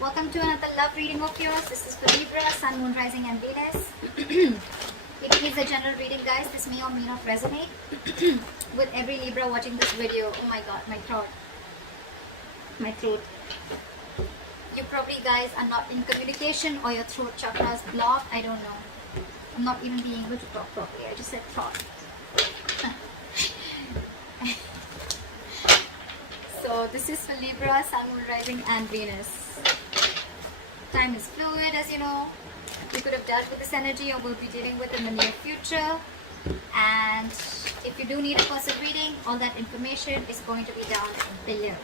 Welcome to another love reading of yours. This is for Libra, Sun, Moon, Rising and Venus. It is a general reading, guys. This may or may not resonate with every Libra watching this video. Oh my god, my throat. My throat. You probably, guys, are not in communication or your throat chakra is blocked. I don't know. I'm not even being able to talk properly. I just said throat. So this is for Libra, Sun, Moon, Rising and Venus. Time is fluid, as you know. You could have dealt with this energy or will be dealing with in the near future. And if you do need a person reading, all that information is going to be down below.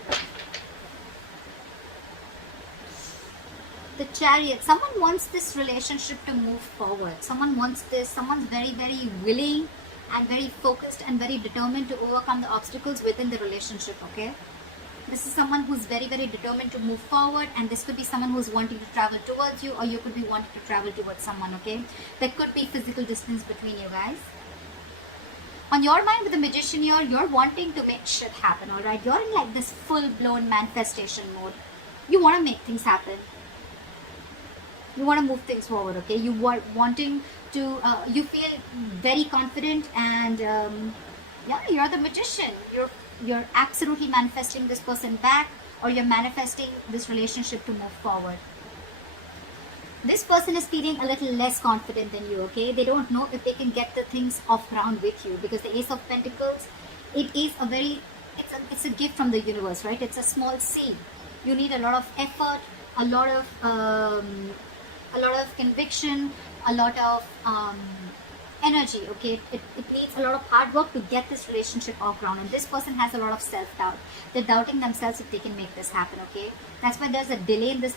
The Chariot. Someone wants this relationship to move forward. Someone wants this. Someone's very, very willing and very focused and very determined to overcome the obstacles within the relationship, okay? This is someone who's very, very determined to move forward, and this could be someone who's wanting to travel towards you, or you could be wanting to travel towards someone, okay? There could be physical distance between you guys. On your mind with the Magician here, you're wanting to make shit happen, alright? You're in like this full-blown manifestation mode. You want to make things happen. You want to move things forward, okay? You are wanting to, you feel very confident, and yeah, you're the Magician. You're absolutely manifesting this person back, or you're manifesting this relationship to move forward. This person is feeling a little less confident than you, okay? They don't know if they can get the things off ground with you, because the Ace of Pentacles, it is a very, it's a gift from the universe, right? It's a small seed. You need a lot of effort, a lot of conviction, a lot of energy, okay? It needs a lot of hard work to get this relationship off ground, and this person has a lot of self-doubt. They're doubting themselves if they can make this happen, okay? That's why there's a delay in this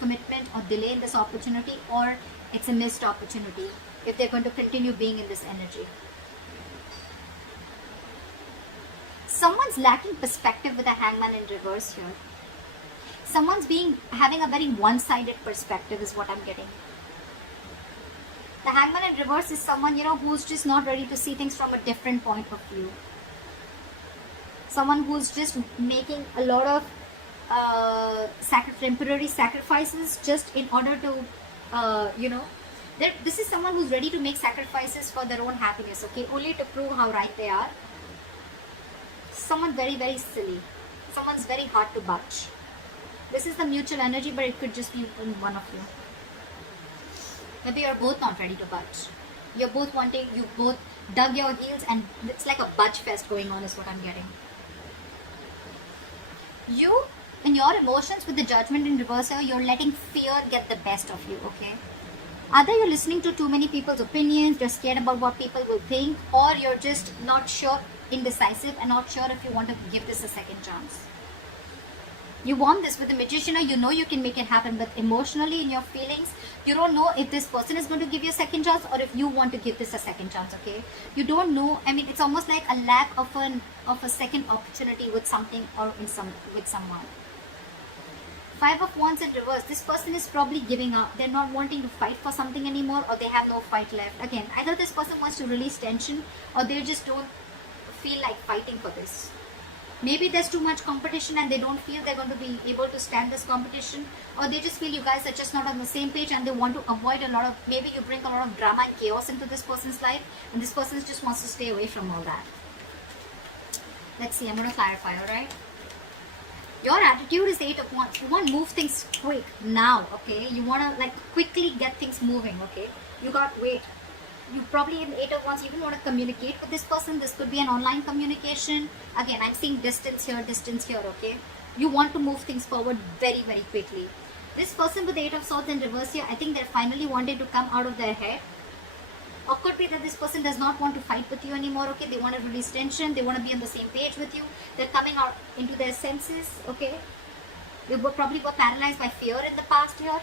commitment, or delay in this opportunity, or it's a missed opportunity if they're going to continue being in this energy. Someone's lacking perspective with a Hangman in reverse here. Someone's having a very one-sided perspective is what I'm getting. The Hangman in reverse is someone, you know, who's just not ready to see things from a different point of view. Someone who's just making a lot of temporary sacrifices just in order to, you know, this is someone who's ready to make sacrifices for their own happiness, okay, only to prove how right they are. Someone very, very silly. Someone's very hard to budge. This is the mutual energy, but it could just be in one of you. Maybe you're both not ready to budge. You're both wanting, you both dug your heels, and it's like a budge fest going on is what I'm getting. You, in your emotions with the Judgment in reverse here, you're letting fear get the best of you, okay? Either you're listening to too many people's opinions, you're scared about what people will think, or you're just not sure, indecisive, and not sure if you want to give this a second chance. You want this with the Magician, or you know you can make it happen, but emotionally in your feelings, you don't know if this person is going to give you a second chance, or if you want to give this a second chance, okay? You don't know. I mean, it's almost like a lack of a second opportunity with something, or with someone. Five of Wands in reverse. This person is probably giving up. They're not wanting to fight for something anymore, or they have no fight left. Again, either this person wants to release tension, or they just don't feel like fighting for this. Maybe there's too much competition and they don't feel they're going to be able to stand this competition, or they just feel you guys are just not on the same page and they want to avoid a lot of, maybe you bring a lot of drama and chaos into this person's life, and this person just wants to stay away from all that. Let's see, I'm going to clarify, alright? Your attitude is 8 of Wands. You want to move things quick now, okay? You want to like quickly get things moving, okay? You got wait. You probably in 8 of Wands, you don't want to communicate with this person. This could be an online communication. Again, I'm seeing distance here, okay? You want to move things forward very, very quickly. This person with the 8 of Swords in reverse here, I think they're finally wanting to come out of their head. Or could be that this person does not want to fight with you anymore, okay? They want to release tension. They want to be on the same page with you. They're coming out into their senses, okay? They probably were paralyzed by fear in the past here.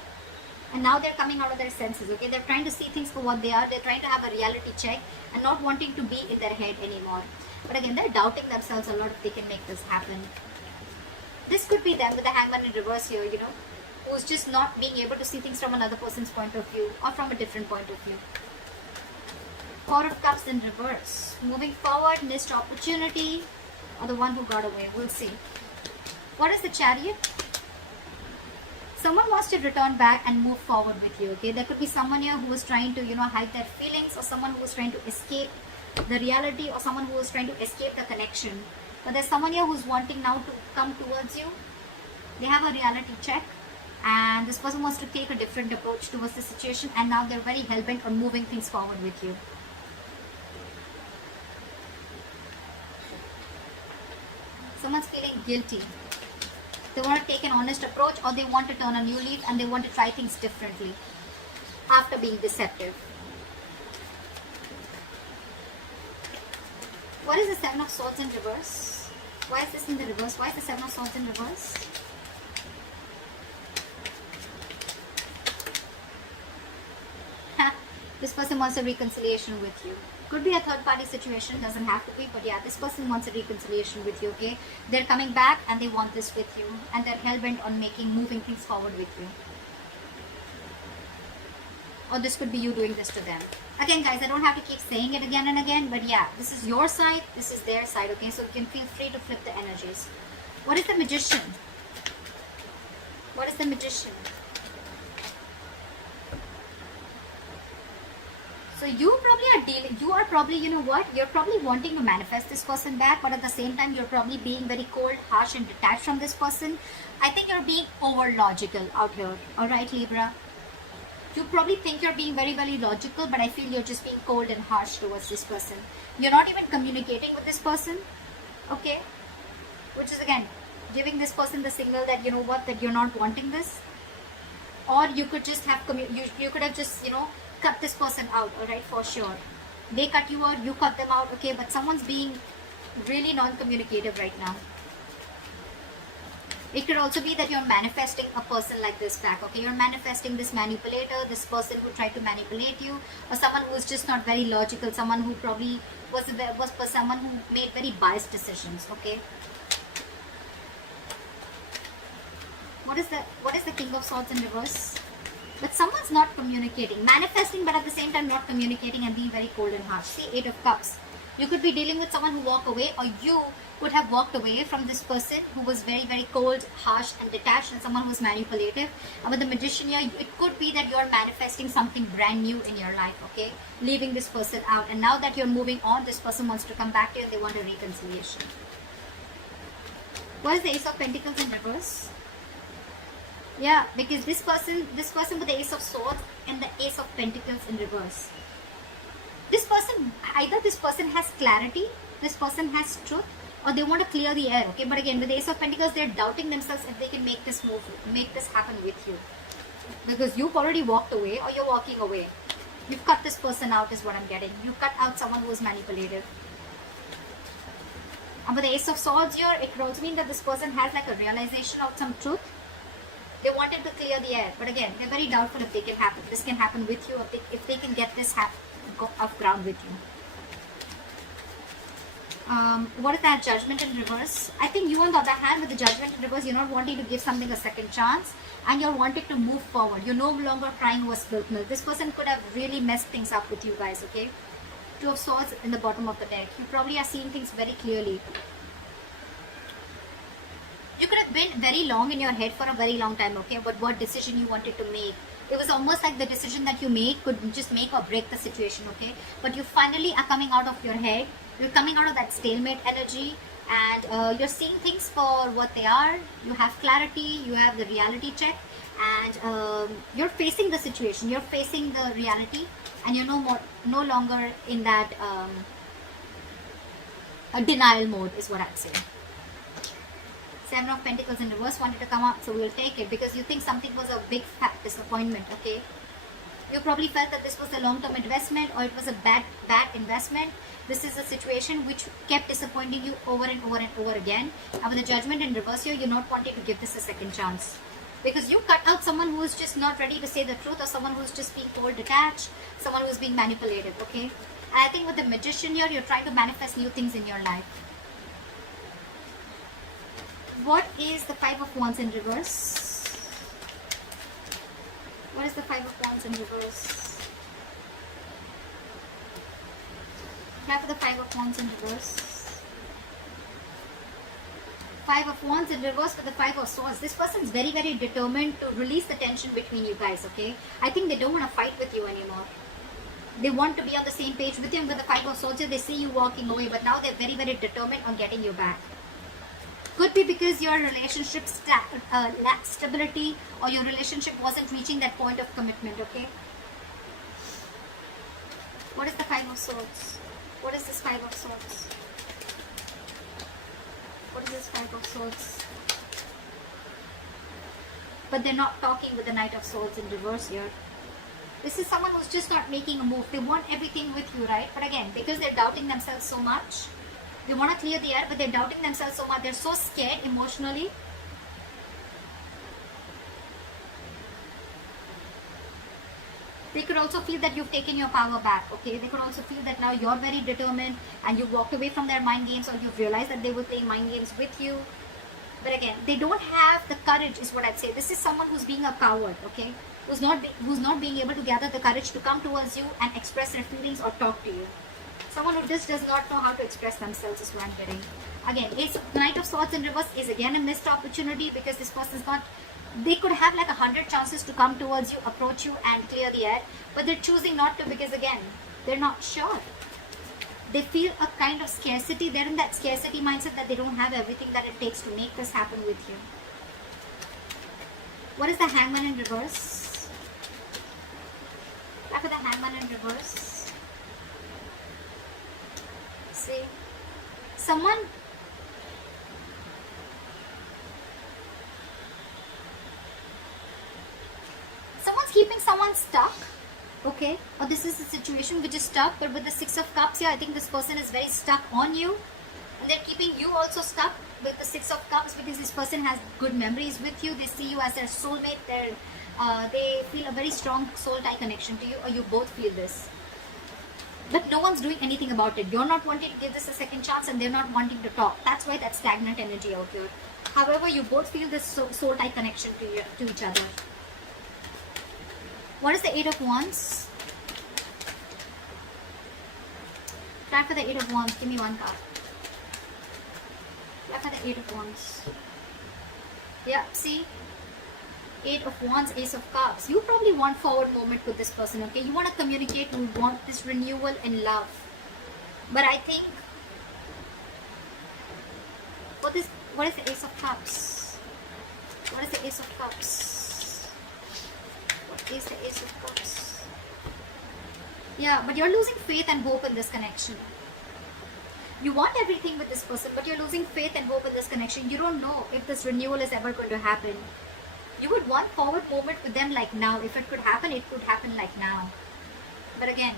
And now they're coming out of their senses, okay? They're trying to see things for what they are. They're trying to have a reality check and not wanting to be in their head anymore. But again, they're doubting themselves a lot if they can make this happen. This could be them with the Hangman in reverse here, you know, who's just not being able to see things from another person's point of view, or from a different point of view. Four of Cups in reverse. Moving forward, missed opportunity, or the one who got away. We'll see. What is the Chariot? Someone wants to return back and move forward with you, okay? There could be someone here who is trying to, hide their feelings, or someone who is trying to escape the reality, or someone who is trying to escape the connection. But there's someone here who's wanting now to come towards you. They have a reality check, and this person wants to take a different approach towards the situation, and now they're very hell-bent on moving things forward with you. Someone's feeling guilty. They want to take an honest approach, or they want to turn a new leaf and they want to try things differently after being deceptive. What is the Seven of Swords in reverse? Why is this in the reverse? Why is the Seven of Swords in reverse? This person wants a reconciliation with you. Could be a third party situation, doesn't have to be, but yeah, this person wants a reconciliation with you, okay? They're coming back and they want this with you, and they're hell-bent on moving things forward with you. Or this could be you doing this to them. Again, guys, I don't have to keep saying it again and again, but yeah, this is your side, this is their side, okay? So you can feel free to flip the energies. What is the Magician? What is the Magician? So you are probably, you're probably wanting to manifest this person back, but at the same time, you're probably being very cold, harsh, and detached from this person. I think you're being over logical out here. All right, Libra. You probably think you're being very, very logical, but I feel you're just being cold and harsh towards this person. You're not even communicating with this person, okay? Which is, again, giving this person the signal that, that you're not wanting this. Or you could just have, you could have just, cut this person out, alright, for sure. They cut you out, you cut them out, okay, but someone's being really non-communicative right now. It could also be that you're manifesting a person like this back, okay? You're manifesting this manipulator, this person who tried to manipulate you, or someone who's just not very logical, someone who probably was someone who made very biased decisions, okay? What is the King of Swords in reverse? But someone's not communicating, manifesting, but at the same time not communicating and being very cold and harsh. See, Eight of Cups. You could be dealing with someone who walked away, or you could have walked away from this person who was very, very cold, harsh, and detached, and someone who's manipulative. And with the Magician here, it could be that you're manifesting something brand new in your life, okay? Leaving this person out. And now that you're moving on, this person wants to come back to you and they want a reconciliation. What is the Ace of Pentacles in reverse? Yeah, because this person with the Ace of Swords and the Ace of Pentacles in reverse. Either this person has clarity, this person has truth, or they want to clear the air, okay? But again, with the Ace of Pentacles, they're doubting themselves if they can make this move, make this happen with you. Because you've already walked away, or you're walking away. You've cut this person out is what I'm getting. You cut out someone who's manipulative. And with the Ace of Swords here, it could also mean that this person has like a realization of some truth. They wanted to clear the air, but again, they're very doubtful if this can happen with you, if they can get this off ground with you. What is that? Judgment in reverse. I think you, on the other hand, with the Judgment in reverse, you're not wanting to give something a second chance, and you're wanting to move forward. You're no longer crying over spilt milk. This person could have really messed things up with you guys, okay? Two of Swords in the bottom of the deck. You probably are seeing things very clearly. You could have been very long in your head for a very long time, okay, about what decision you wanted to make. It was almost like the decision that you make could just make or break the situation, okay? But you finally are coming out of your head. You're coming out of that stalemate energy, and you're seeing things for what they are. You have clarity, you have the reality check, and you're facing the situation. You're facing the reality, and you're no longer in that denial mode is what I'm saying. Seven of Pentacles in reverse wanted to come out, so we'll take it because you think something was a big fat disappointment, okay? You probably felt that this was a long-term investment, or it was a bad investment. This is a situation which kept disappointing you over and over and over again. And with the Judgment in reverse here, you're not wanting to give this a second chance. Because you cut out someone who is just not ready to say the truth, or someone who's just being cold, detached, someone who's being manipulative, okay? And I think with the Magician here, you're trying to manifest new things in your life. What is the Five of Wands in reverse? What is the Five of Wands in reverse? Have the Five of Wands in reverse. Five of Wands in reverse with the Five of Swords. This person is very, very determined to release the tension between you guys, okay? I think they don't want to fight with you anymore. They want to be on the same page with you. And with the Five of Swords, they see you walking away, but now they're very, very determined on getting you back. Could be because your relationship lacked stability, or your relationship wasn't reaching that point of commitment, okay? What is the Five of Swords? What is this Five of Swords? What is this Five of Swords? But they're not talking with the Knight of Swords in reverse here. This is someone who's just not making a move. They want everything with you, right? But again, because they're doubting themselves so much, they want to clear the air, but they're doubting themselves so much. They're so scared emotionally. They could also feel that you've taken your power back, okay? They could also feel that now you're very determined and you've walked away from their mind games, or you've realized that they were playing mind games with you. But again, they don't have the courage is what I'd say. This is someone who's being a coward, okay? Who's not being able to gather the courage to come towards you and express their feelings or talk to you. Someone who just does not know how to express themselves is what I'm getting. Again, Knight of Swords in reverse is again a missed opportunity, because this person's not... They could have like 100 chances to come towards you, approach you and clear the air, but they're choosing not to because again, they're not sure. They feel a kind of scarcity. They're in that scarcity mindset that they don't have everything that it takes to make this happen with you. What is the Hangman in reverse? Back with the Hangman in reverse. See, someone's keeping someone stuck, okay? Or this is a situation which is stuck, but with the Six of Cups here, I think this person is very stuck on you, and they're keeping you also stuck with the Six of Cups, because this person has good memories with you. They see you as their soulmate. They feel a very strong soul tie connection to you, or you both feel this. But no one's doing anything about it. You're not wanting to give this a second chance, and they're not wanting to talk. That's why that stagnant energy out here. However, you both feel this soul tie connection to each other. What is the Eight of Wands? Try for the Eight of Wands. Give me one card. Try for the Eight of Wands. Yeah, see? Eight of Wands, Ace of Cups. You probably want forward movement with this person, okay? You want to communicate. You want this renewal in love. But I think... What is the Ace of Cups? What is the Ace of Cups? Is the Ace of Cups. Yeah, but you're losing faith and hope in this connection. You want everything with this person, but you're losing faith and hope in this connection. You don't know if this renewal is ever going to happen. You would want forward movement with them like now. If it could happen like now. But again,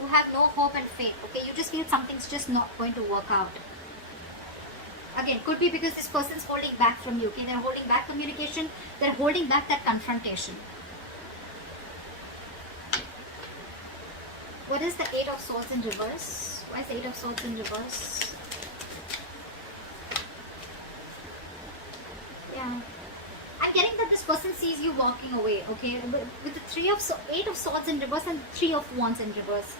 you have no hope and faith, okay? You just feel something's just not going to work out. Again, could be because this person's holding back from you, okay? They're holding back communication. They're holding back that confrontation. What is the Eight of Swords in reverse? Why is the Eight of Swords in reverse? Yeah. I'm getting that this person sees you walking away, okay? With the Eight of Swords in reverse and Three of Wands in reverse.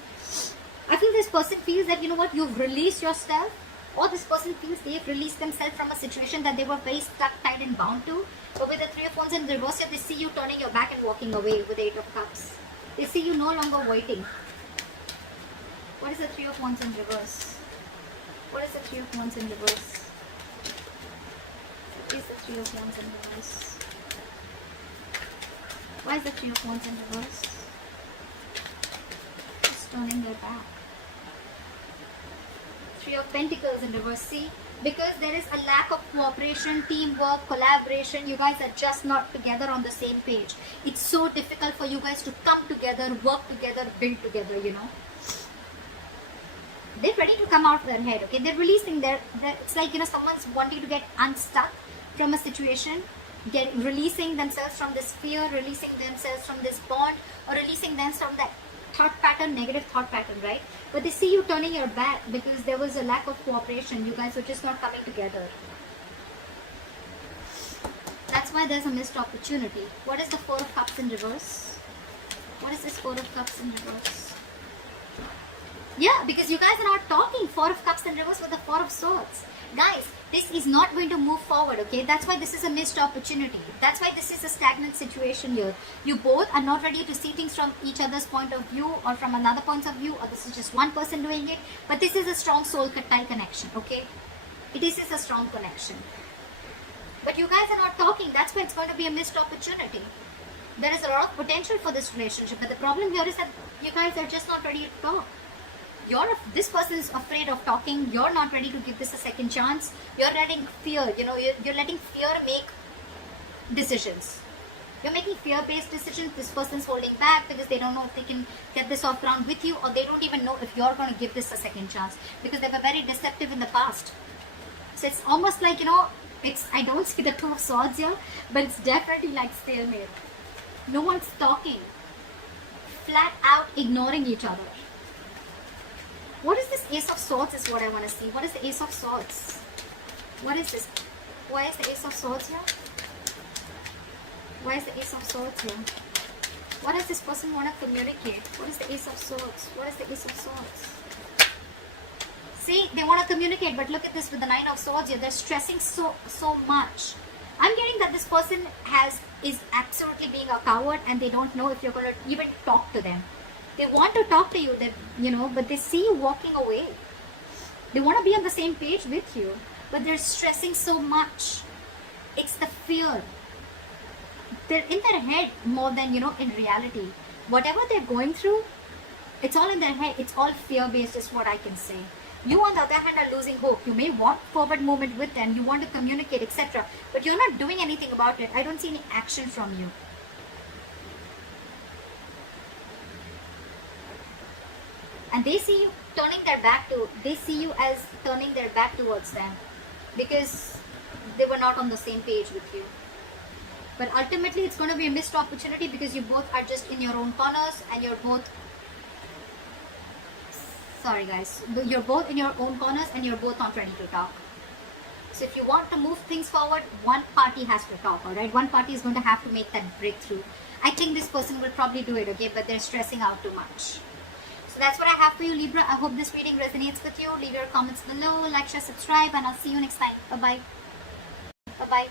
I feel this person feels that, you know what, you've released yourself. Or this person feels they've released themselves from a situation that they were very stuck, tied and bound to. But with the Three of Wands in reverse, they see you turning your back and walking away with the Eight of Cups. They see you no longer waiting. What is the Three of Wands in reverse? What is the Three of Wands in reverse? What is the Three of Wands in reverse? Why is the Three of Wands in reverse? Just turning their back. Three of Pentacles in reverse. See? Because there is a lack of cooperation, teamwork, collaboration. You guys are just not together on the same page. It's so difficult for you guys to come together, work together, build together, you know. They're ready to come out of their head, okay? They're releasing it's like, you know, someone's wanting to get unstuck from a situation, releasing themselves from this fear, releasing themselves from this bond, or releasing them from that thought pattern, negative thought pattern, right? But they see you turning your back because there was a lack of cooperation. You guys were just not coming together. That's why there's a missed opportunity. What is the Four of Cups in reverse? What is this Four of Cups in reverse? Yeah, because you guys are not talking. Four of Cups in reverse with the Four of Swords. Guys, This is not going to move forward, okay? That's why this is a missed opportunity. That's why this is a stagnant situation here. You both are not ready to see things from each other's point of view or from another point of view, or this is just one person doing it. But this is a strong soul tie connection, okay? This is a strong connection. But you guys are not talking. That's why it's going to be a missed opportunity. There is a lot of potential for this relationship, but the problem here is that you guys are just not ready to talk. This person is afraid of talking. You're not ready to give this a second chance. You're letting fear, you're letting fear make decisions. You're making fear-based decisions. This person's holding back because they don't know if they can get this off ground with you, or they don't even know if you're going to give this a second chance because they were very deceptive in the past. So it's almost like, I don't see the Two of Swords here, but it's definitely like stalemate. No one's talking. Flat out ignoring each other. What is this Ace of Swords is what I want to see. What is the Ace of Swords? What is this? Why is the Ace of Swords here? Why is the Ace of Swords here? What does this person want to communicate? What is the Ace of Swords? What is the Ace of Swords? See, they want to communicate, but look at this with the Nine of Swords here. They're stressing so much. I'm getting that this person is absolutely being a coward, and they don't know if you're going to even talk to them. They want to talk to you, but they see you walking away. They want to be on the same page with you, but they're stressing so much. It's the fear. They're in their head more than, in reality. Whatever they're going through, it's all in their head. It's all fear-based is what I can say. You, on the other hand, are losing hope. You may want forward movement with them. You want to communicate, etc. But you're not doing anything about it. I don't see any action from you. And they see you they see you as turning their back towards them because they were not on the same page with you. But ultimately, it's going to be a missed opportunity because you both are just in your own corners, and you're both, sorry guys, you're both in your own corners and you're both not ready to talk. So if you want to move things forward, one party has to talk, alright? One party is going to have to make that breakthrough. I think this person will probably do it, okay? But they're stressing out too much. So that's what I have for you, Libra. I hope this reading resonates with you. Leave your comments below, like, share, subscribe, and I'll see you next time. Bye-bye. Bye-bye.